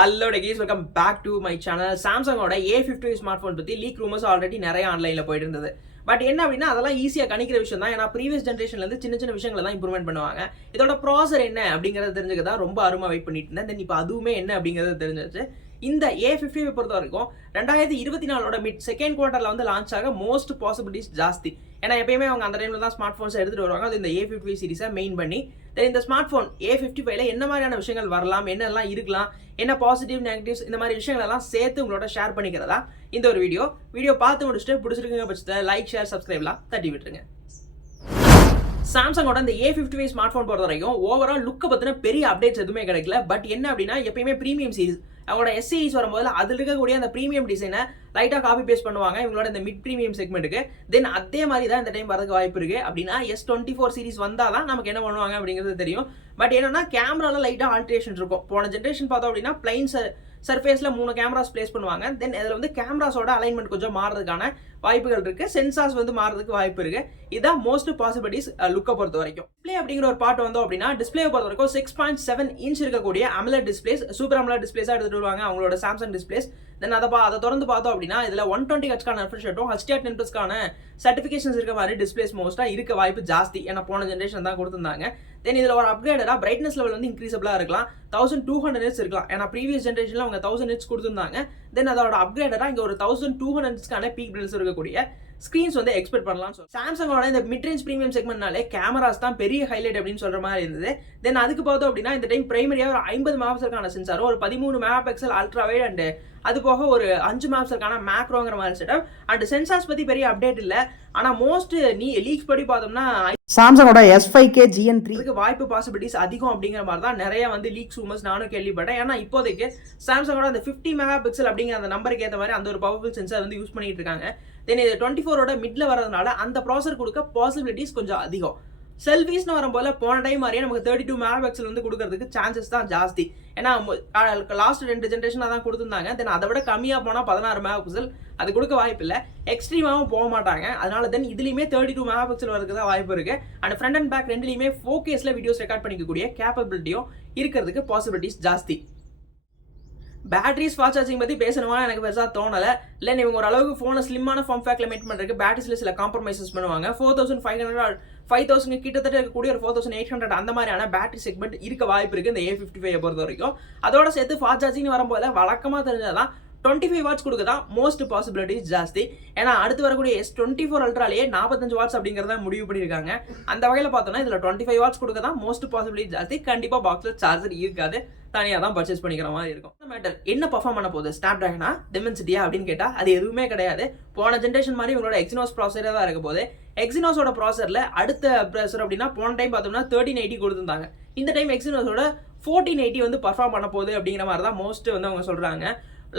Hello guys, welcome back to my channel. Samsung a55 smart பத்தி league rumours already நிறைய ஆன்லைன்ல போயிட்டு இருந்தது. பட் என்ன அப்படின்னா அதெல்லாம் ஈஸியா கணிக்கிற விஷயம் தான். ஏன்னா ப்ரீவியஸ் ஜெனரேஷன்ல இருந்து சின்ன சின்ன விஷயங்களை தான் இம்ப்ரூவ்மெண்ட் பண்ணுவாங்க. இதோட ப்ராசர் என்ன அப்படிங்கறத தெரிஞ்சுக்க ரொம்ப அருமா வெயிட் பண்ணிட்டு இருந்தேன். தென் இப்போ அதுவுமே என்ன அப்படிங்கறத தெரிஞ்சிச்சு. இந்த a55 பொறுத்த வரைக்கும் 2024 மிட் செகண்ட் குவார்ட்டர்ல வந்து லான்ச் ஆக மோஸ்ட் பாசிபிலிட்டிஸ் ஜாஸ்தி. ஏன்னா எப்பயுமே அவங்க அந்த டைம்ல தான் ஸ்மார்ட் போன்ஸ் எடுத்துட்டு வருவாங்க. அது இந்த a55 சீரிஸை மெயின் பண்ணி. இந்த ஸ்மார்ட் போன் a55ல என்ன மாதிரியான விஷயங்கள் வரலாம், என்னெல்லாம் இருக்கலாம், என்ன பாசிட்டிவ் நெகட்டிவ்ஸ் இந்த மாதிரி விஷயங்கள் எல்லாம் சேர்த்து உங்களோட ஷேர் பண்ணிக்கிறதா இந்த ஒரு வீடியோ பார்த்து முடிச்சுட்டு பிடிச்சிருக்குங்க பட்சத்தில் லைக் ஷேர் சப்ஸ்கிரைப்லாம் தட்டி விட்டுருங்க. சாம்சங்கோட இந்த a55 ஸ்மார்ட் போன் பொறுத்த வரைக்கும் ஓவரால் லுக்கை பற்றின பெரிய அப்டேட்ஸ் எதுவுமே கிடைக்கல. பட் என்ன அப்படின்னா எப்பயுமே ப்ரீமியம் சீரிஸ் அவங்களோட எஸ் சீரிஸ் வரும்போது அதில் இருக்கக்கூடிய அந்த ப்ரீமியம் டிசைனை லைட்டாக காப்பி பேஸ்ட் பண்ணுவாங்க இவங்களோட இந்த மிட் ப்ரீமியம் செக்மெண்ட்டுக்கு. தென் அதே மாதிரி தான் இந்த டைம் வரதுக்கு வாய்ப்பு இருக்குது. அப்படின்னா S24 சீரிஸ் வந்தால் தான் நமக்கு என்ன பண்ணுவாங்க அப்படிங்கிறது தெரியும். பட் என்னன்னா கேமரால லைட்டாக ஆல்ட்ரேஷன் இருக்கும். போன ஜென்ரேஷன் பார்த்தோம் அப்படின்னா பிளைன் சர்ஃபேஸில் 3 கேமராஸ் பிளேஸ் பண்ணுவாங்க. தென் இதில் வந்து கேமராஸோட அலைன்மெண்ட் கொஞ்சம் மாறதுக்கான வாய்ப்புகள் இருக்கு. சென்சார்ஸ் வந்து மாறதுக்கு வாய்ப்பு இருக்கு. இதுதான் மோஸ்ட் பாசிபிலிட்டிஸ் லுக்கை பொறுத்த வரைக்கும். டிஸ்பிளே அப்படிங்கிற ஒரு பார்ட் வந்தோம் அப்படின்னா டிஸ்பிளே பொறுத்த வரைக்கும் 6.7 இன்ச் இருக்கக்கூடிய AMOLED டிஸ்பிளேஸ், சூப்பர் AMOLED டிஸ்பிளேஸா எடுத்துட்டு வருவாங்க அவங்களோட சாம்சங் டிஸ்பிளேஸ். தென் அதை தொடர்ந்து பார்த்தோம் அப்படின்னா இதுல 120 ஹெச்க்கான ரெஃப்ரெஷ் ரேட்டும் HDR10+க்கான சர்டிஃபிகேஷன்ஸ் இருக்க மாதிரி டிஸ்பிளேஸ் மோஸ்டா இருக்க வாய்ப்பு ஜாஸ்தி. ஏன்னா போன ஜென்ரேஷன் தான் கொடுத்திருந்தாங்க. தென் இதுல ஒரு அப்கிரேடரா பிரைட்னஸ் லெவல் வந்து இன்க்ரீசபிளா இருக்கலாம். 1200 nits இருக்கலாம். ஏன்னா ப்ரீவியஸ் ஜென்ரேஷன்ல அவங்க 1000 nits கொடுத்திருந்தாங்க. தென் அதோட அப்கிரேடரா இங்க ஒரு 1200 nitsக்கான பீக் பிரைட்னஸ் இருக்கக்கூடிய ஸ்கிரீன்ஸ் வந்து எக்ஸ்பெக்ட் பண்ணலாம். சாம்சங்கோட இந்த மிட் ரேஞ்ச் பிரீமியம் செக்மெண்ட்னாலே கேமராஸ் தான் பெரிய ஹைலைட் அப்படின்னு சொல்ற மாதிரி இருந்தது. தென் அதுக்கு பார்த்தோம் அப்படின்னா இந்த டைம் பிரைமரியா ஒரு 50 மெகாபிக்சலுக்கான சென்சாரும், ஒரு 13 மெகாபிக்சல் அல்ட்ரா வைட் அண்ட் அது போக ஒரு 5 மெகாபிக்சலுக்கான மேக்ரோங்கிற மாதிரி செட்டப். அண்ட் சென்சார்ஸ் பத்தி பெரிய அப்டேட் இல்ல. ஆனா மோஸ்ட் லீக்ஸ் படி பார்த்தோம்னா சாம்சங்கோட S5K GN3 வாய்ப்பு பாசிபிலிட்டிஸ் அதிகம் அப்படிங்கிற மாதிரி தான் நிறைய வந்து லீக்ஸ் ரூமர்ஸ் நானும் கேள்விப்பட்டேன். ஏன்னா இப்போதைக்கு சாம்சங்கோட அந்த 50 மெகாபிக்சல் அப்படிங்கிற அந்த நம்பருக்கு ஏற்ற மாதிரி அந்த ஒரு பவர்ஃபுல் சென்சார் வந்து யூஸ் பண்ணிட்டு இருக்காங்க. தென் இது 24 மிட்ல வரதுனால அந்த ப்ராசர் கொடுக்க பாசிபிலிட்டிஸ் கொஞ்சம் அதிகம். செல்ஃபீஸ்னு வரும்போது போன டைம் மாதிரியே நமக்கு 32 மெகாபிக்சல் வந்து கொடுக்கறதுக்கு சான்சஸ் தான் ஜாஸ்தி. ஏன்னா லாஸ்ட் 2 ஜென்ரேஷனாக தான் கொடுத்துருந்தாங்க. தென் அதை விட கம்மியாக போனால் 16 மெகாபிக்சல் அது கொடுக்க வாய்ப்பு இல்லை. எக்ஸ்ட்ரீமாகவும் போக மாட்டாங்க. அதனால தென் இதுலையுமே 32 மெகாபிக்சல் வரதுக்கு தான் வாய்ப்பு இருக்கு. அண்ட் ஃப்ரண்ட் அண்ட் பேக் ரெண்டுலையுமே 4Kல வீடியோஸ் ரெக்கார்ட் பண்ணிக்கக்கூடிய கேப்பபிலிட்டியும் இருக்கிறதுக்கு பாசிபிலிட்டிஸ் ஜாஸ்தி. பேட்டரிஸ் ஃபாஸ்ட் சார்ஜிங் பற்றி பேசணுமா எனக்கு பெருசாக தோணலை. இல்லை இவங்க ஒரு அளவுக்கு ஃபோனை ஸ்லிம்மான ஃபார்ம் ஃபேக்ட்ல மெயின்டைன் பண்ணுறதுக்கு பேட்டரிஸில் சில காம்ப்ரமைசஸ் பண்ணுவாங்க. 4500 5000 கிட்டத்தட்ட இருக்கக்கூடிய ஒரு 4800 அந்த மாதிரியான பேட்டரி செக்மெண்ட் இருக்க வாய்ப்பு இருக்குது இந்த a55 பொறுத்த வரைக்கும். அதோட சேர்த்து ஃபாஸ்ட் சார்ஜிங் வரும்போது வழக்கமாக தெரிஞ்சதான் 25 வாட்ஸ் கொடுக்க தான் மோஸ்ட் பாசிபிலிட்டிஸ் ஜாஸ்தி. ஏன்னா அடுத்து வரக்கூடிய S24 அல்ட்ராலேயே 45 வாட்ஸ் அப்படிங்கிறத முடிவு பண்ணியிருக்காங்க. அந்த வகையில் பார்த்தோம்னா இதில் 25 வாட்ஸ் கொடுக்க தான் மோஸ்ட் பாசிபிலிட்டி ஜாஸ்தி. கண்டிப்பாக பாக்ஸில் சார்ஜர் இருக்காது, தனியாக தான் பர்ச்சேஸ் பண்ணிக்கிற மாதிரி இருக்கும். மேட்டர் என்ன பர்ஃபார்ம் பண்ண போகுது, ஸ்னாப் டிராகனா டெமென்சிட்டியா அப்படின்னு கேட்டால் அது எதுவுமே கிடையாது. போன ஜென்ரேஷன் மாதிரி உங்களோட எக்ஸினோஸ் ப்ராசரே தான் இருக்க போது. எக்ஸினோஸோட ப்ராசரில் அடுத்த ப்ராசர் அப்படின்னா போன டைம் பார்த்தோம்னா 1380 கொடுத்துருந்தாங்க. இந்த டைம் எக்ஸினோஸோட 1480 வந்து பர்ஃபார்ம் பண்ண போகுது அப்படிங்கிற மாதிரி தான் மோஸ்ட் வந்து அவங்க சொல்கிறாங்க.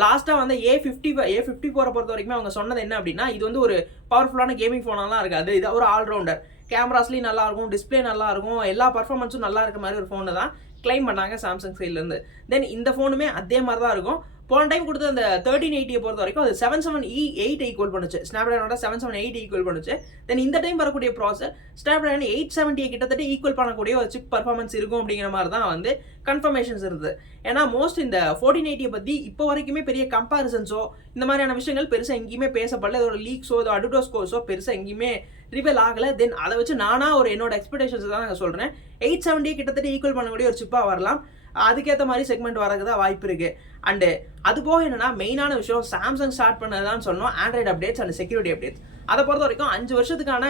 லாஸ்ட்டாக வந்து a54 பொறுத்த வரைக்கும் அவங்க சொன்னது என்ன அப்படின்னா இது வந்து ஒரு பவர்ஃபுல்லான கேமிங் ஃபோனெல்லாம் இருக்காது, இது ஒரு ஆல்ரவுண்டர், கேமராஸ்லேயும் நல்லா இருக்கும், டிஸ்பிளே நல்லா இருக்கும், எல்லா பர்ஃபார்மன்ஸும் நல்லா இருக்க மாதிரி ஒரு ஃபோனு தான் கிளைம் பண்ணாங்க சாம்சங் சைட்லேருந்து. தென் இந்த ஃபோனுமே அதே மாதிரி தான் இருக்கும். போன டைம் கொடுத்த அந்த 1380 பொறுத்த வரைக்கும் அது 77E8 ஈக்குவல் பண்ணுச்சு, ஸ்னாப்டிராகனோட 778 ஈக்குவல் பண்ணுச்சு. தென் இந்த டைம் வரக்கூடிய ப்ராசஸ் ஸ்னாப்டிராகன் 870 கிட்டத்தட்ட ஈக்குவல் பண்ணக்கூடிய ஒரு சிப் பர்ஃபார்மன்ஸ் இருக்கும் அப்படிங்கிற மாதிரி தான் வந்து கன்ஃபர்மேஷன்ஸ் இருக்குது. ஏன்னா மோஸ்ட் இந்த 1480 பற்றி இப்போ வரைக்குமே பெரிய கம்பாரிசன்ஸோ இந்த மாதிரியான விஷயங்கள் பெருசாக எங்கேயுமே பேசப்படல. இதோட லீக்ஸோ இதோ அட்வர்டைஸ்கோஸோ பெருசாக எங்கேயுமே ரிவீல் ஆகலை. தென் அதை வச்சு நானாக ஒரு என்னோட எக்ஸ்பெக்டேஷன்ஸ் தான் நான் சொல்கிறேன். 870 கிட்டத்தட்ட ஈக்குவல் பண்ணக்கூடிய ஒரு சிப்பாக வரலாம். அதுக்கேற்ற மாதிரி செக்மெண்ட் வரது தான் வாய்ப்பு இருக்கு. அண்டு அது போக என்னன்னா மெயினான விஷயம் சாம்சங் ஸ்டார்ட் பண்ணதான் சொன்னோம் Android updates and security updates. அதை பொறுத்த வரைக்கும் 5 வருஷத்துக்கான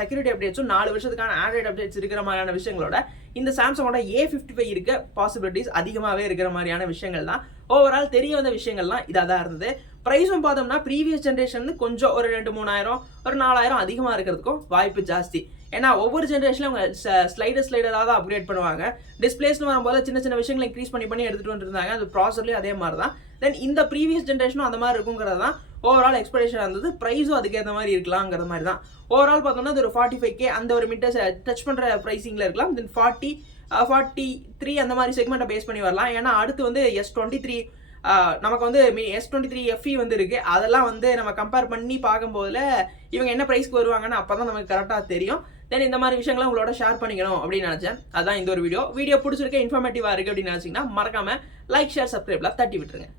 செக்யூரிட்டி அப்டேட்ஸும் 4 வருஷத்துக்கான ஆண்ட்ராய்டு அப்டேட்ஸ் இருக்கிற மாதிரியான விஷயங்களோட இந்த சாம்சங்கோட a55 இருக்க பாசிபிலிட்டிஸ் அதிகமாகவே இருக்கிற மாதிரியான விஷயங்கள் தான். ஓவரால் தெரிய வந்த விஷயங்கள்லாம் இதாக தான் இருந்தது. ப்ரைஸும் பார்த்தோம்னா ப்ரீவியஸ் ஜென்ரேஷன் கொஞ்சம் ஒரு 2-3000 ஒரு 4000 அதிகமாக இருக்கிறதுக்கும் வாய்ப்பு ஜாஸ்தி. ஏன்னா ஒவ்வொரு ஜென்ரேஷன்ல அவங்க ஸ்லைடராக தான் அப்கிரேட் பண்ணுவாங்க. டிஸ்பிளேஸ்னு வரும்போது சின்ன சின்ன விஷயங்களை இன்க்ரீஸ் பண்ணி எடுத்துட்டு வந்துருந்தாங்க. அது ப்ராசர்லேயும் அதே மாதிரி தான். தென் இந்த ப்ரீவியஸ் ஜென்ரேஷனும் அந்த மாதிரி இருக்குங்கிறது தான் ஓவரால் எக்ஸ்பெக்டேஷன் இருந்தது. ப்ரைஸும் அதுக்கேற்ற மாதிரி இருக்கலாங்கிற மாதிரி தான். ஓவரால் பார்த்தோம்னா அது ஒரு 45K அந்த ஒரு மிட்டை டச் பண்ணுற ப்ரைஸிங்கில் இருக்கலாம். தென் 43 அந்த மாதிரி செக்மெண்ட்டை பேஸ் பண்ணி வரலாம். ஏன்னா அடுத்து வந்து S23 நமக்கு வந்து S23 FE வந்து இருக்கு. அதெல்லாம் வந்து நம்ம கம்பேர் பண்ணி பார்க்கும்போதுல இவங்க என்ன ப்ரைஸ்க்கு வருவாங்கன்னு அப்போ தான் நமக்கு கரெக்டாக தெரியும். தென் இந்த மாதிரி விஷயங்களை உங்களோட ஷேர் பண்ணிக்கணும் அப்படின்னு நினச்சேன். அதான் இந்த ஒரு வீடியோ பிடிச்சிருக்க இன்ஃபர்மேட்டிவாக இருக்குது அப்படின்னு நினச்சிங்கன்னா மறக்காமல் லைக் ஷேர் சப்ஸ்கிரைப்லாம் தட்டி விட்டுருங்க.